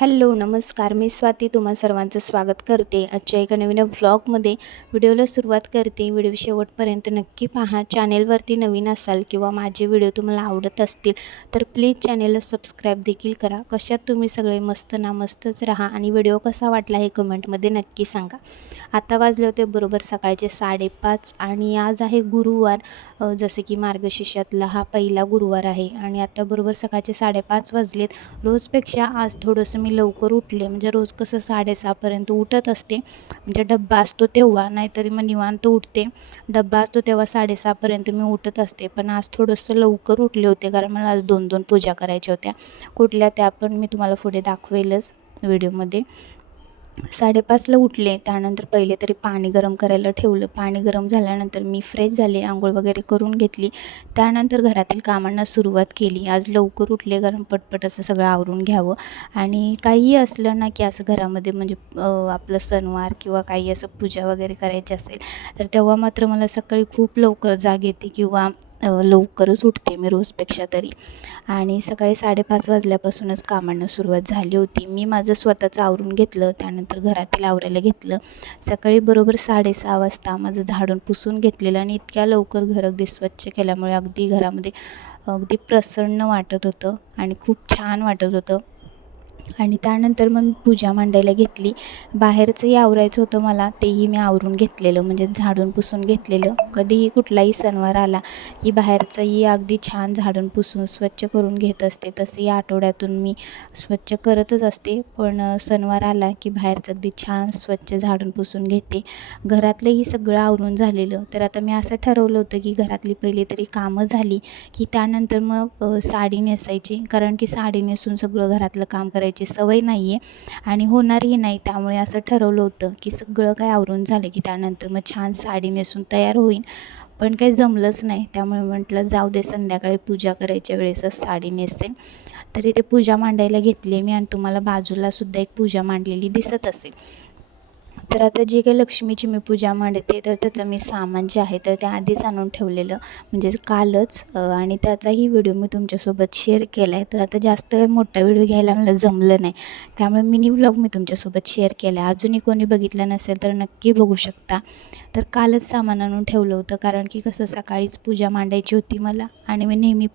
Hello नमस्कार. मी स्वाती तुम्हा सर्वांचं स्वागत करते. आजच्या एका नवीन व्लॉगमध्ये व्हिडिओला सुरुवात करते. व्हिडिओ शेवटपर्यंत नक्की पहा. चॅनेलवरती नवीन असाल किंवा माझे व्हिडिओ तुम्हाला आवडत असतील तर प्लीज चॅनेलला सबस्क्राईब देखील करा. कशात तुम्ही सगळे मस्त ना मस्तच राहा आणि व्हिडिओ कसा वाटला हे कमेंटमध्ये नक्की सांगा. आता वाजले होते बरोबर सकाळचे साडेपाच आणि आज आहे गुरुवार. जसे की मार्गशीर्षातला हा पहिला गुरुवार आहे आणि आता बरोबर सकाळचे साडेपाच वाजलेत. रोजपेक्षा आज थोडंसं मी लवकर उठले. म्हणजे रोज कसं साडेसहापर्यंत उठत असते. म्हणजे डब्बा असतो तेव्हा नाहीतरी मग निवांत उठते. डब्बा असतो तेव्हा साडेसहापर्यंत मी उठत असते. पण आज थोडंसं लवकर उठले होते कारण मला आज दोन दोन पूजा करायच्या होत्या. कुठल्या त्या पण मी तुम्हाला पुढे दाखवेलच व्हिडिओमध्ये. साडेपाचला उठले त्यानंतर पहिले तरी पाणी गरम करायला ठेवलं. पाणी गरम झाल्यानंतर मी फ्रेश झाले आंघोळ वगैरे करून घेतली. त्यानंतर घरातील कामांना सुरुवात केली. आज लवकर उठले कारण पटपट असं सगळं आवरून घ्यावं. आणि काहीही असलं ना की असं घरामध्ये म्हणजे आपलं सणवार किंवा काही असं पूजा वगैरे करायची असेल तर तेव्हा मात्र मला सकाळी खूप लवकर जाग येते किंवा लवकरच उठते मी रोजपेक्षा तरी. आणि सकाळी साडेपाच वाजल्यापासूनच कामांना सुरुवात झाली होती. मी माझं स्वतःचं आवरून घेतलं त्यानंतर घरातील आवरायला घेतलं. सकाळी बरोबर साडेसहा वाजता माझं झाडून पुसून घेतलेलं आणि इतक्या लवकर घर अगदी स्वच्छ केल्यामुळे अगदी घरामध्ये अगदी प्रसन्न वाटत होतं आणि खूप छान वाटत होतं. आणि त्यानंतर मग पूजा मांडायला घेतली. बाहेरचंही आवरायचं होतं मला तेही मी आवरून घेतलेलं म्हणजे झाडून पुसून घेतलेलं. कधीही कुठलाही सणवार आला की बाहेरचंही अगदी छान झाडून पुसून स्वच्छ करून घेत असते. तसं या आठवड्यातून मी स्वच्छ करतच असते. पण सणवार आला की बाहेरचं अगदी छान स्वच्छ झाडून पुसून घेते. घरातलंही सगळं आवरून झालेलं. तर आता मी असं ठरवलं होतं की घरातली पहिली तरी कामं झाली की त्यानंतर मग साडी नेसायची. कारण की साडी नेसून सगळं घरातलं काम करायचं सवय नाही आहे आणि होणारही नाही. त्यामुळे असं ठरवलं होतं की सगळं काय आवरून झालं की त्यानंतर मग छान साडी नेसून तयार होईन. पण काही जमलंच नाही. त्यामुळे म्हटलं जाऊ दे संध्याकाळी पूजा करायच्या वेळेसच साडी नेसेन. तरी ते पूजा मांडायला घेतली मी आणि तुम्हाला बाजूलासुद्धा एक पूजा मांडलेली दिसत असेल. तर आता जी काही लक्ष्मीची मी पूजा मांडते तर त्याचं मी सामान जे आहे तर ते आधीच आणून ठेवलेलं. म्हणजे कालच आणि त्याचाही व्हिडिओ मी तुमच्यासोबत शेअर केला आहे तर आता जास्त काही मोठा व्हिडिओ घ्यायला मला जमलं नाही. त्यामुळे मिनी व्लॉग मी तुमच्यासोबत शेअर केला आहे अजूनही कोणी बघितलं नसेल तर नक्की बघू शकता. तर कालच सामान आणून ठेवलं होतं कारण की कसं सकाळीच पूजा मांडायची होती मला आणि मी नेहमी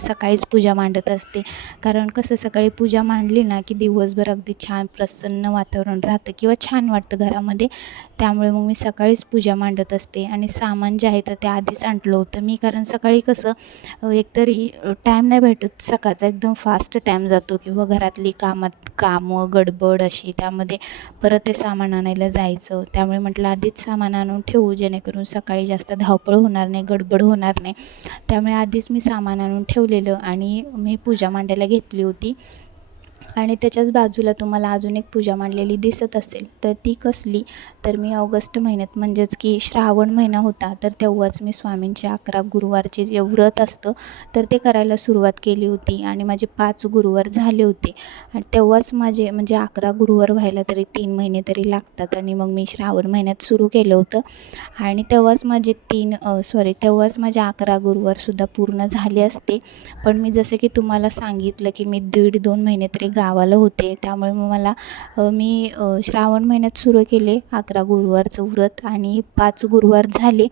सकाळीच पूजा मांडत असते. कारण कसं सकाळी पूजा मांडली ना की दिवसभर अगदी छान प्रसन्न वातावरण राहतं किंवा छान वाटतं घरामध्ये त्यामुळे मग मी सकाळीच पूजा मांडत असते आणि सामान जे आहे तर ते आधीच आणलं होतं. मी कारण सकाळी कसं एकतरी टाईम नाही भेटत. सकाळचा एकदम फास्ट टाईम जातो किंवा घरातली कामात कामं गडबड अशी त्यामध्ये परत ते सामान आणायला जायचं. त्यामुळे म्हटलं आधीच सामान आणून ठेवू जेणेकरून सकाळी जास्त धावपळ होणार नाही गडबड होणार नाही. त्यामुळे आधीच मी सामान आणून ठेवलेलं आणि मी पूजा मांडायला घेतली होती. आणि त्याच्याच बाजूला तुम्हाला अजून एक पूजा मांडलेली दिसत असेल तर ती कसली? तर मी ऑगस्ट महिन्यात म्हणजेच की श्रावण महिना होता तर तेव्हाच मी स्वामींचे अकरा गुरुवारचे जे व्रत असतं तर ते करायला सुरुवात केली होती आणि माझे पाच गुरुवार झाले होते. आणि तेव्हाच माझे म्हणजे अकरा गुरुवार व्हायला तरी तीन महिने तरी लागतात आणि मग मी श्रावण महिन्यात सुरू केलं होतं. आणि तेव्हाच माझे तीन सॉरी तेव्हाच माझे अकरा गुरुवारसुद्धा पूर्ण झाले असते. पण मी जसं की तुम्हाला सांगितलं की मी दीड दोन महिने तरी गावाला होते. त्यामुळे मग मला मी श्रावण महिन्यात सुरू केले अकरा गुरुवारचं व्रत आणि पाच गुरुवार झाले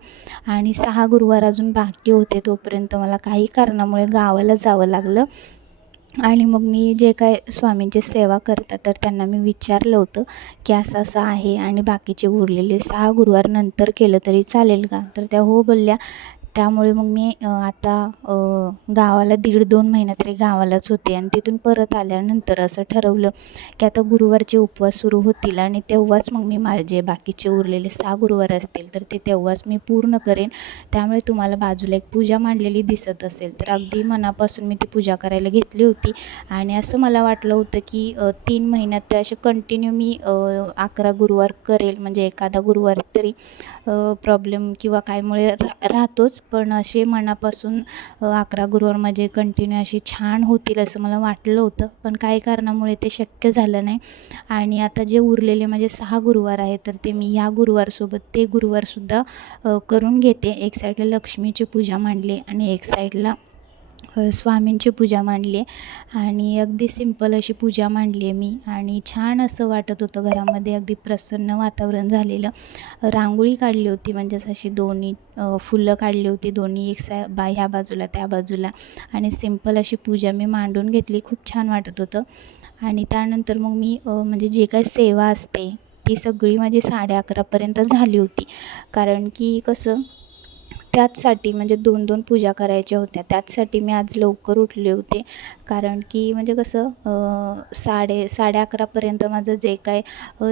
आणि सहा गुरुवार अजून बाकी होते. तोपर्यंत मला काही कारणामुळे गावाला जावं लागलं आणि मग मी जे काय स्वामींची सेवा करतात तर त्यांना मी विचारलं होतं की असं असं आहे आणि बाकीचे उरलेले सहा गुरुवार नंतर केलं तरी चालेल का? तर त्या हो बोलल्या त्यामुळे मग मी आता गावाला दीड दोन महिना तरी गावालाच होते आणि तिथून परत आल्यानंतर असं ठरवलं की आता गुरुवारचे उपवास सुरू होतील आणि तेव्हाच मग मी माझे बाकीचे उरलेले सहा गुरुवार असतील तर ते तेव्हाच मी पूर्ण करेन. त्यामुळे तुम्हाला बाजूला एक पूजा मांडलेली दिसत असेल तर अगदी मनापासून मी ती पूजा करायला घेतली होती. आणि असं मला वाटलं होतं की तीन महिन्यात ते असे कंटिन्यू मी अकरा गुरुवार करेल. म्हणजे एखादा गुरुवार तरी प्रॉब्लेम किंवा कायमुळे रा राहतोच. पण असे मनापासून अकरा गुरुवार माझे कंटिन्यू असे छान होतील असं मला वाटलं होतं. पण काही कारणामुळे ते शक्य झालं नाही. आणि आता जे उरलेले माझे सहा गुरुवार आहेत तर ते मी ह्या गुरुवारसोबत ते गुरुवारसुद्धा करून घेते. एक साईडला लक्ष्मीची पूजा मांडली आणि एक साईडला स्वामींची पूजा मांडली आहे आणि अगदी सिंपल अशी पूजा मांडली आहे मी. आणि छान असं वाटत होतं घरामध्ये. अगदी प्रसन्न वातावरण झालेलं. रांगोळी काढली होती. म्हणजेच अशी दोन्ही फुलं काढली होती. दोन्ही एक सा बा ह्या बाजूला त्या बाजूला. आणि सिंपल अशी पूजा मी मांडून घेतली. खूप छान वाटत होतं. आणि त्यानंतर मग मी म्हणजे जे काही सेवा असते ती सगळी माझी साडे अकरापर्यंत झाली होती. कारण की कसं त्याचसाठी म्हणजे दोन दोन पूजा करायच्या होत्या. त्याचसाठी मी आज लवकर उठले होते. कारण की म्हणजे कसं साडे साडे अकरापर्यंत माझं जे काय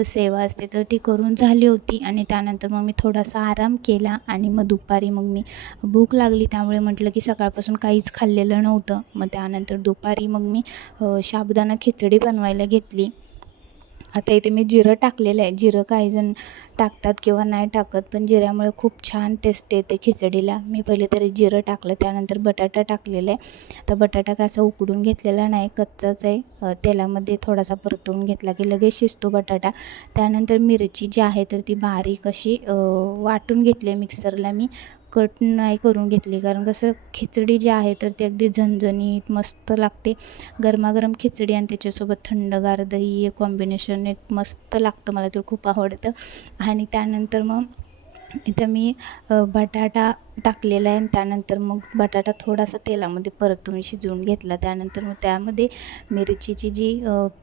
सेवा असते तर ती करून झाली होती. आणि त्यानंतर मग मी थोडासा आराम केला आणि मग दुपारी मग मी भूक लागली. त्यामुळे म्हटलं की सकाळपासून काहीच खाल्लेलं नव्हतं. मग त्यानंतर दुपारी मग मी साबुदाणा खिचडी बनवायला घेतली. आता इथे मी जिरं टाकलेलं आहे. जिरं काही जण टाकतात किंवा नाही टाकत पण जिऱ्यामुळे खूप छान टेस्ट येते खिचडीला. मी पहिले तरी जिरं टाकलं त्यानंतर बटाटा टाकलेला आहे. तर बटाटा कसा उकडून घेतलेला नाही कच्चाच आहे. तेलामध्ये थोडासा परतवून घेतला की लगेच शिजतो बटाटा. त्यानंतर मिरची जी आहे तर ती बारीक अशी वाटून घेतली आहे मिक्सरला मी. कट नाही करून घेतली. कारण कसं खिचडी जी आहे तर ती अगदी झणझणीत मस्त लागते. गरमागरम खिचडी आणि त्याच्यासोबत थंडगार दही हे कॉम्बिनेशन एक मस्त लागतं. मला तर खूप आवडतं. आणि त्यानंतर मग इथं मी बटाटा टाकलेला आहे आणि त्यानंतर मग बटाटा थोडासा तेलामध्ये परतून शिजवून घेतला. त्यानंतर मग त्यामध्ये मिरचीची जी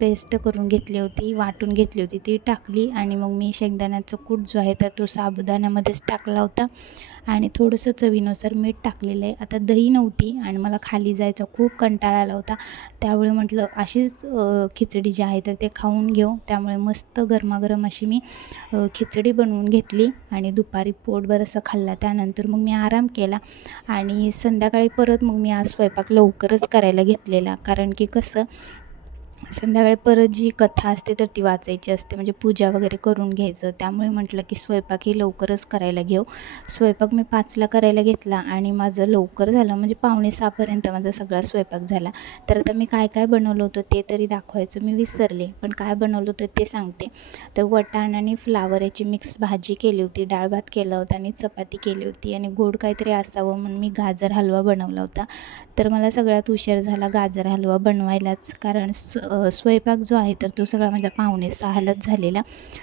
पेस्ट करून घेतली होती वाटून घेतली होती ती टाकली आणि मग मी शेंगदाण्याचा कूट जो आहे तर तो साबुदाण्यामध्येच टाकला होता. आणि थोडंसं चवीनुसार मीठ टाकलेलं आहे. आता दही नव्हती आणि मला खाली जायचा खूप कंटाळा आला होता. त्यामुळे म्हटलं अशीच खिचडी जी आहे तर ते खाऊन घेऊ. त्यामुळे मस्त गरमागरम अशी मी खिचडी बनवून घेतली आणि दुपारी पोटभर असं खाल्ला. त्यानंतर मग मी आराम केला आणि संध्याकाळी परत मग मी आज स्वयंपाक लवकरच करायला घेतलेला. कारण की कसं संध्याकाळी परत जी कथा असते तर ती वाचायची असते. म्हणजे पूजा वगैरे करून घ्यायचं. त्यामुळे म्हटलं की स्वयंपाक ही लवकरच करायला घेऊ. स्वयंपाक मी पाचला करायला घेतला आणि माझं लवकर झालं. म्हणजे पावणे सहापर्यंत माझा सगळा स्वयंपाक झाला. तर आता मी काय काय बनवलं होतं ते तरी दाखवायचं मी विसरले. पण काय बनवलं होतं ते सांगते. तर वटाण आणि फ्लावर याची मिक्स भाजी केली होती. डाळ भात केला होता आणि चपाती केली होती. आणि गोड काहीतरी असावं म्हणून मी गाजर हलवा बनवला होता. तर मला सगळ्यात उशीर झाला गाजर हलवा बनवायलाच. कारण स स्वयंपाक जो आहे तर तो सगळा माझ्या पावणे सहालाच झालेला.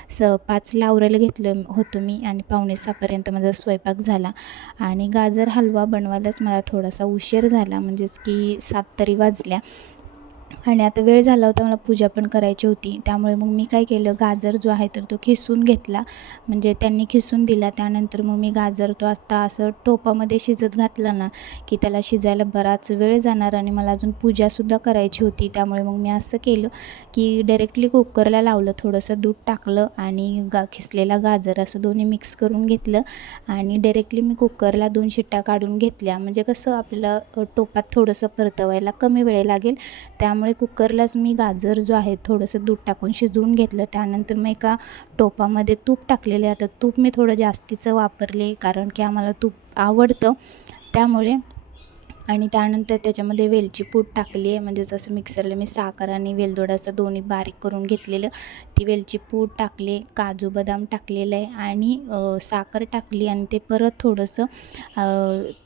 स पाचला आवरायला घेतलं होतं मी आणि पावणे सहापर्यंत माझा स्वयंपाक झाला. आणि गाजर हलवा बनवायलाच मला थोडासा उशीर झाला. म्हणजेच की सात तरी वाजल्या. आणि आता वेळ झाला होता मला पूजा पण करायची होती. त्यामुळे मग मी काय केलं गाजर जो आहे तर तो खिसून घेतला. म्हणजे त्यांनी खिसून दिला. त्यानंतर मग मी गाजर तो आता असं टोपामध्ये शिजत घातला ना की त्याला शिजायला बराच वेळ जाणार आणि मला अजून पूजासुद्धा करायची होती. त्यामुळे मग मी असं केलं की डायरेक्टली कुकरला लावलं थोडंसं दूध टाकलं आणि गा खिसलेला गाजर असं दोन्ही मिक्स करून घेतलं. आणि डायरेक्टली मी कुकरला दोन शिट्ट्या काढून घेतल्या. म्हणजे कसं आपल्याला टोपात थोडंसं परतवायला कमी वेळ लागेल. त्यामुळे त्यामुळे कुकरलाच मी गाजर जो आहे थोडंसं दूध टाकून शिजवून घेतलं. त्यानंतर मग एका टोपामध्ये तूप टाकलेले आता तूप मी थोडं जास्तीचं वापरले कारण की आम्हाला तूप आवडतं. त्यामुळे आणि त्यानंतर त्याच्यामध्ये वेलची पूड टाकली आहे. म्हणजे जसं मिक्सरला मी साखर आणि वेलदोडा असं दोन्ही बारीक करून घेतलेलं ती वेलची पूड टाकली काजू बदाम टाकलेलं आहे आणि साखर टाकली आणि ते परत थोडंसं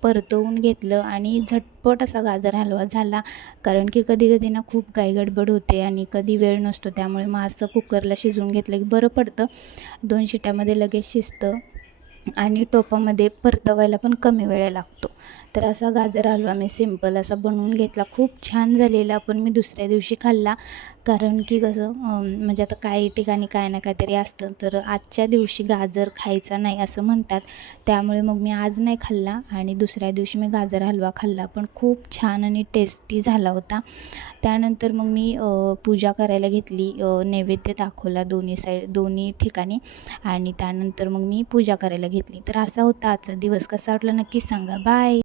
परतवून घेतलं आणि झटपट असा गाजर हलवा झाला. कारण की कधी कधी ना खूप गाईगडबड होते आणि कधी वेळ नसतो त्यामुळे मग असं कुकरला शिजवून घेतलं की बरं पडतं. दोन शिट्यामध्ये लगेच शिजतं. आणि टोपामध्ये परतवायला पण कमी वेळ लागतो. तर असा गाजर हलवा मी सिंपल असा बनवून घेतला. खूप छान झालेला. पण मी दुसऱ्या दिवशी खाल्ला. कारण की कसं म्हणजे आता काही ठिकाणी काय ना काहीतरी असतं तर आजच्या दिवशी गाजर खायचा नाही असं म्हणतात. त्यामुळे मग मी आज नाही खाल्ला आणि दुसऱ्या दिवशी मी गाजर हलवा खाल्ला. पण खूप छान आणि टेस्टी झाला होता. त्यानंतर मग मी पूजा करायला घेतली. नैवेद्य दाखवला दोन्ही साईड दोन्ही ठिकाणी. आणि त्यानंतर मग मी पूजा करायला घेतली. तर असा होता आजचा दिवस. कसा वाटला नक्कीच सांगा. बाय